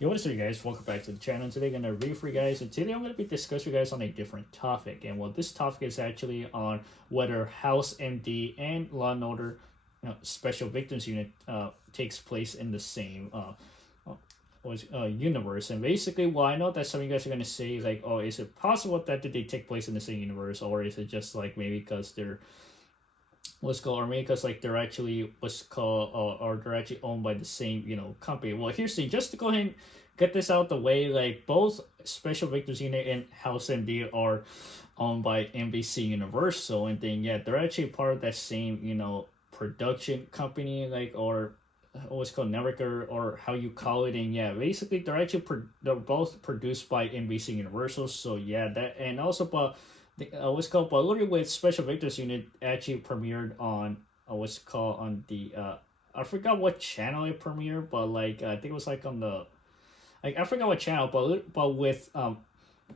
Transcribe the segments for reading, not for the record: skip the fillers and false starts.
Yo, what is up, you guys? Welcome back to the channel. Today, I'm gonna review for you guys, and today I'm gonna be discussing you guys on a different topic. And well, this topic is actually on whether House M.D and Law and Order, Special Victims Unit, takes place in the same universe. And basically, well, I know that some of you guys are gonna say like, oh, is it possible that they take place in the same universe, or is it just like maybe because they're what's called, or maybe because like they're actually what's called, or they're actually owned by the same company. Well, here's the just to go ahead and get this out the way, like both Special Victims Unit and House MD are owned by NBC Universal, and then yeah, they're actually part of that same production company, like, or what's called network, or how you call it. And yeah, basically they're actually they're both produced by NBC Universal. So yeah, that, and also but what's called, but literally with Special Victims Unit actually premiered on what's called on the I forgot what channel it premiered, but like I think it was like on the, like, I forgot what channel, but with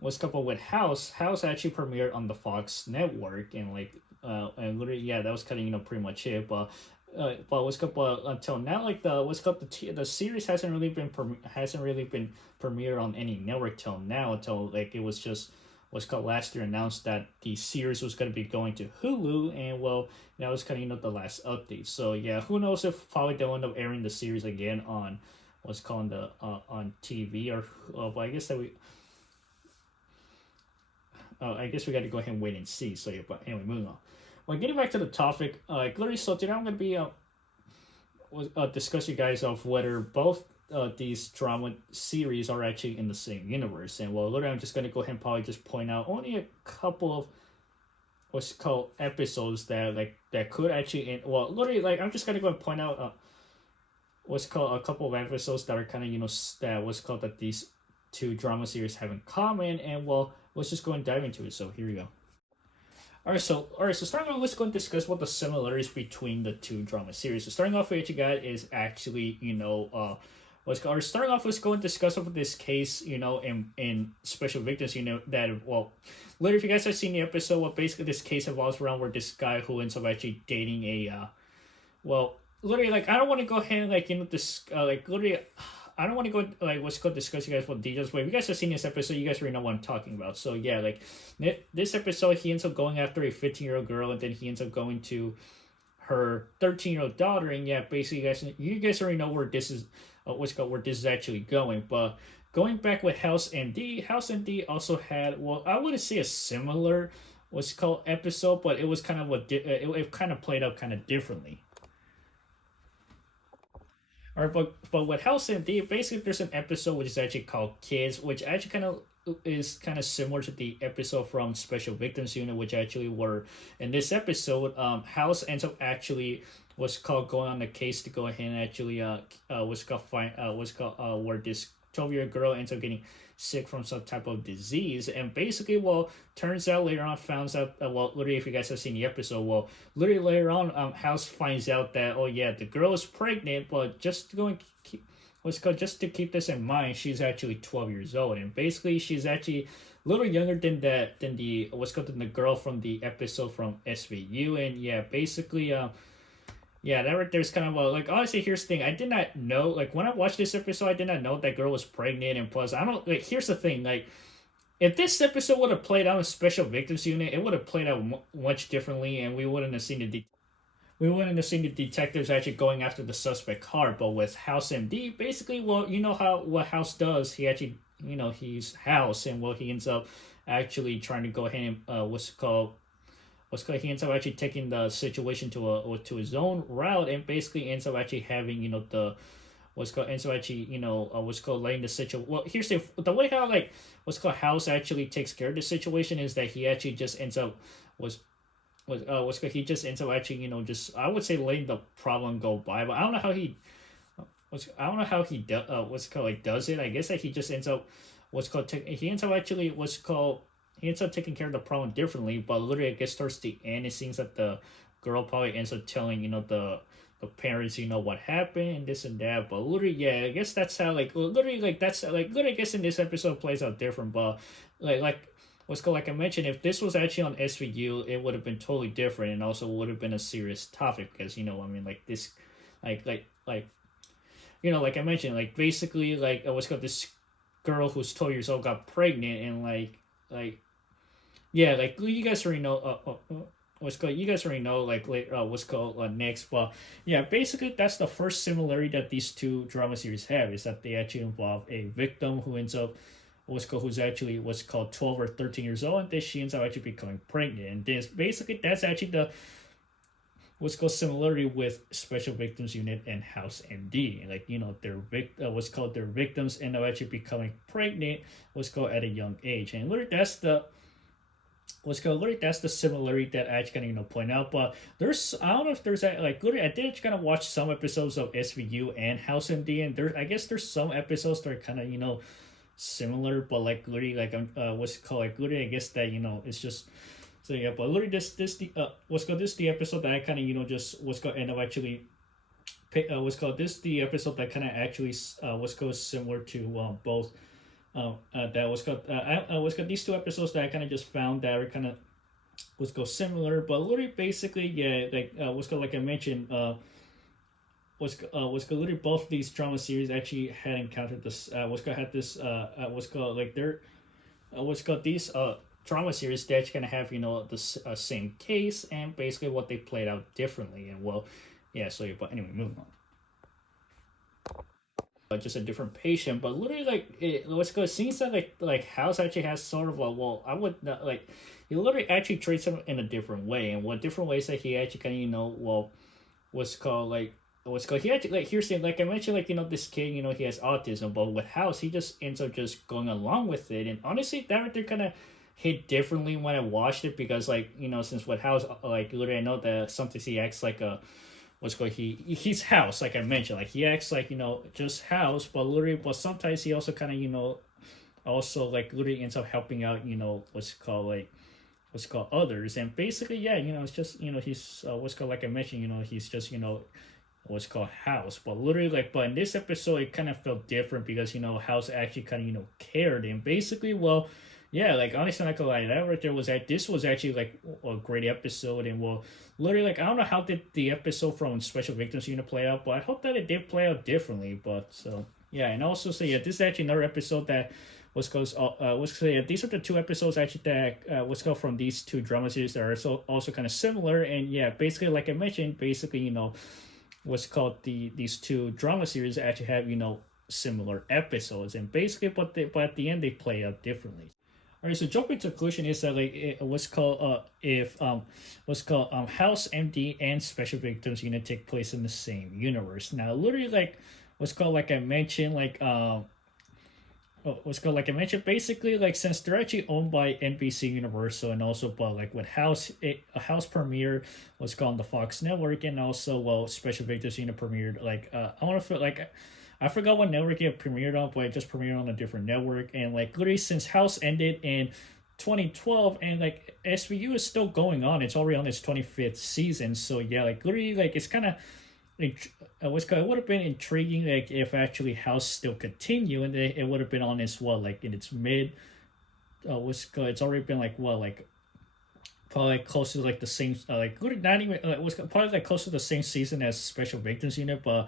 what's called with House actually premiered on the Fox network. And like and literally yeah, that was kind of pretty much it. But what's called, but until now, like the what's called the series hasn't really been premiered on any network till now, until like it was just what's called last year announced that the series was going to be going to Hulu. And well, that was kind of the last update. So yeah, who knows if probably they'll end up airing the series again on what's called the on TV, or but I guess we got to go ahead and wait and see. So yeah, but anyway, moving on. Well, getting back to the topic, like literally, so today I'm going to be discuss you guys of whether both these drama series are actually in the same universe. And well, literally, I'm just going to go ahead and probably just point out only a couple of what's called episodes that could actually well, literally, like, I'm just going to go and point out what's called a couple of episodes that are kind of that what's called that these two drama series have in common. And well, let's just go and dive into it. So here we go. All right, so starting off, let's go and discuss what the similarities between the two drama series. So starting off, what you got is actually what's called. Or starting off, let's go and discuss over this case, in Special Victims, that, well, later, if you guys have seen the episode, what basically this case involves around where this guy who ends up actually dating a well, literally, like, I don't want to go ahead and like this like literally. I don't want to go like what's called discuss you guys what details, but if you guys have seen this episode, you guys already know what I'm talking about. So yeah, like this episode, he ends up going after a 15-year-old girl, and then he ends up going to her 13-year-old daughter. And yeah, basically, you guys already know where this is what's called where this is actually going. But going back with House MD also had, well, I wouldn't say a similar what's called episode, but it was kind of it kind of played out kind of differently. All right, but with House MD, basically there's an episode which is actually called Kids, which actually kind of similar to the episode from Special Victims Unit, which actually were in this episode. House ends up actually what's called going on the case to go ahead and actually what's called find what's called where this 12-year girl ends up getting sick from some type of disease. And basically, well, turns out later on, finds out well, literally, if you guys have seen the episode, well, literally later on, House finds out that, oh yeah, the girl is pregnant. But just to go and keep what's called, just to keep this in mind, she's actually 12 years old. And basically she's actually a little younger than the what's called than the girl from the episode from SVU. And yeah, basically yeah, that right there's kind of like, honestly, here's the thing. I did not know, like, when I watched this episode, I did not know that girl was pregnant. And plus, I don't, like, here's the thing, like, if this episode would have played out in Special Victims Unit, it would have played out much differently, and we wouldn't have seen the detectives actually going after the suspect hard. But with House MD, basically, well, you know how what House does. He actually, he's House, and well, he ends up actually trying to go ahead and he ends up actually taking the situation to his own route, and basically ends up actually having the what's called ends up actually what's called laying the situation. Well, here's the way how like what's called House actually takes care of the situation is that he actually just ends up what's called he just ends up actually just, I would say, letting the problem go by. But I don't know how he what's called like does it. I guess that he just ends up he ends up actually he ends up taking care of the problem differently. But literally, I guess towards the end, it seems that the girl probably ends up telling the parents what happened and this and that. But literally, yeah, I guess that's how literally, I guess in this episode plays out different. But like what's called, like I mentioned, if this was actually on SVU, it would have been totally different, and also would have been a serious topic, because I mean, like this, like like I mentioned, like basically like what's called this girl who's 12 years old got pregnant, and like yeah, like you guys already know. What's called you guys already know like later what's called next, but yeah, basically that's the first similarity that these two drama series have, is that they actually involve a victim who ends up who's actually what's called 12 or 13 years old, and then she ends up actually becoming pregnant, and this basically that's actually the what's called similarity with Special Victims Unit and House M.D. Like their what's called their victims end up actually becoming pregnant, what's called at a young age, and literally that's the what's called literally that's the similarity that I actually kind of point out. But there's I don't know if there's like literally I did kind of watch some episodes of SVU and House M.D, and there I guess there's some episodes that are kind of similar, but like literally like what's it called like literally I guess that it's just so yeah, but literally this the what's called this the episode that I kind of just what's called end up actually what's called this the episode that kind of actually what's called similar to both that was called I was called these two episodes that I kind of just found that are kind of what's called similar, but literally basically yeah, like what's called like I mentioned what's called literally both of these drama series actually had encountered this what's called had this what's called like they're what's called these drama series that's gonna have the same case, and basically what they played out differently, and well yeah, so but anyway, moving on. Just a different patient, but literally like what's good seems that like House actually has sort of a well I would not like he literally actually treats him in a different way, and what different ways that he actually kind of well what's called like what's called he actually like here's the like I mentioned like this kid he has autism, but with House he just ends up just going along with it, and honestly that they're kind of hit differently when I watched it, because like since with House like literally I know that sometimes he acts like a what's called he's House, like I mentioned, like he acts like just House, but literally but sometimes he also kind of also like literally ends up helping out what's called like what's called others, and basically yeah it's just he's what's called like I mentioned he's just what's called House, but literally like but in this episode it kind of felt different because House actually kind of cared, and basically well yeah, like honestly, not gonna lie, that right there was that this was actually like a great episode, and well, literally like I don't know how did the episode from Special Victims Unit play out, but I hope that it did play out differently. But so yeah, and also so yeah, this is actually another episode that was goes was yeah, these are the two episodes actually that was go from these two drama series that are also kind of similar, and yeah, basically like I mentioned, basically what's called these two drama series actually have similar episodes, and basically but at the end they play out differently. All right, so jumping to conclusion is that like what's called if what's called House M.D and Special Victims Unit take place in the same universe. Now, literally like what's called like I mentioned like what's called like I mentioned basically like since they're actually owned by NBC Universal, and also but like with a House premiere was called on the Fox network, and also well Special Victims Unit premiered like I want to feel like. I forgot what network it premiered on, but it just premiered on a different network. And like literally since House ended in 2012, and like SVU is still going on. It's already on its 25th season. So yeah, like literally like it's kind of like it would have been intriguing like if actually House still continue, and it would have been on its like in its mid it's already been like like probably like close to like the same like not even was probably like close to the same season as Special Victims Unit, but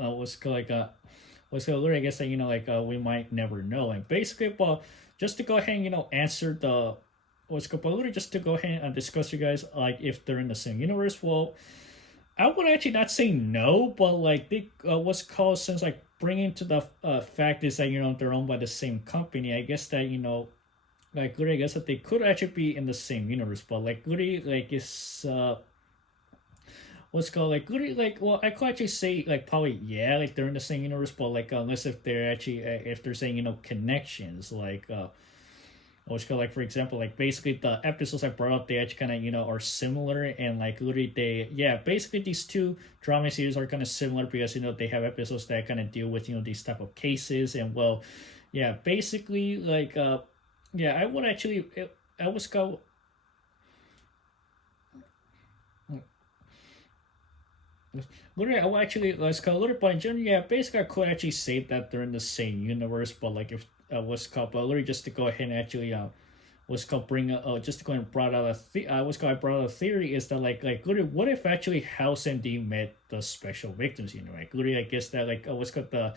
was like was literally I guess that like we might never know, and basically but just to go ahead and answer the what's literally just to go ahead and discuss you guys like if they're in the same universe. Well, I would actually not say no, but like they what's called since like bringing to the fact is that they're owned by the same company. I guess that like literally I guess that they could actually be in the same universe, but like literally like it's what's called like literally like well I could actually say like probably yeah like they're in the same universe, but like unless if they're actually if they're saying connections like what's called like for example like basically the episodes I brought up they actually kind of are similar, and like literally they yeah basically these two drama series are kind of similar because they have episodes that kind of deal with these type of cases, and well yeah basically like yeah I would actually I was called literally, I will actually let's call it, but in general, yeah, basically, I could actually say that they're in the same universe, but like if what's called, but literally just to go ahead and actually what's called bring just going to brought out what's called I brought out a theory is that like literally what if actually House MD met the special victims unit, right? Literally I guess that like what's called the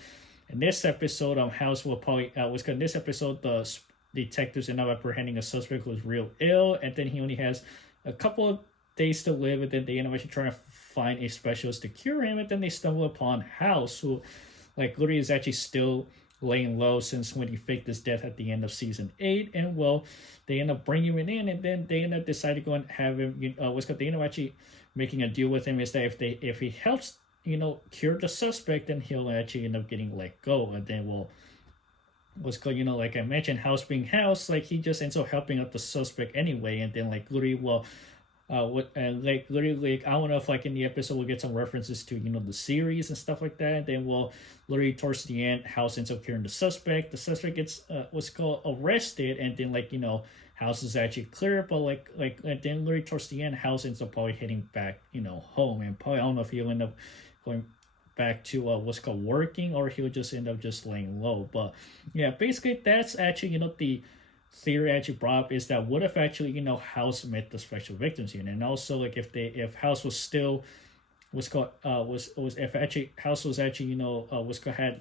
in this episode House will probably what's called in this episode the detectives end up apprehending a suspect who's real ill, and then he only has a couple of days to live, and then they end up actually trying to find a specialist to cure him, and then they stumble upon House, who like literally is actually still laying low since when he faked his death at the end of season 8, and well, they end up bringing him in, and then they end up deciding to go and have him. What's called they end up actually making a deal with him is that if he helps cure the suspect, then he'll actually end up getting let go, and then well. Was called like I mentioned, House being House, like he just ends up helping out the suspect anyway, and then like literally well what and like literally like I don't know if like in the episode we'll get some references to the series and stuff like that. And then we'll literally towards the end, House ends up curing the suspect. The suspect gets what's called arrested, and then like House is actually clear, but like and then literally towards the end, House ends up probably heading back home, and probably I don't know if he'll end up going back to what's called working, or he'll just end up just laying low. But yeah, basically that's actually the theory actually brought up is that what if actually House met the special victims unit, and also like if House was still what's called was if actually House was actually what's called had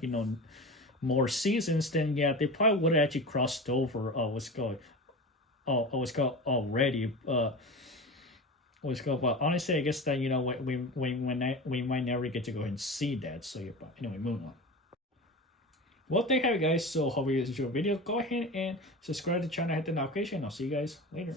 more seasons, then yeah they probably would have actually crossed over what's called already what's called. But honestly I guess that we might never get to go and see that. So yeah, but anyway, moving on. Well, there you have it, guys. So hope you guys enjoyed the video. Go ahead and subscribe to the channel, hit the notification. I'll see you guys later.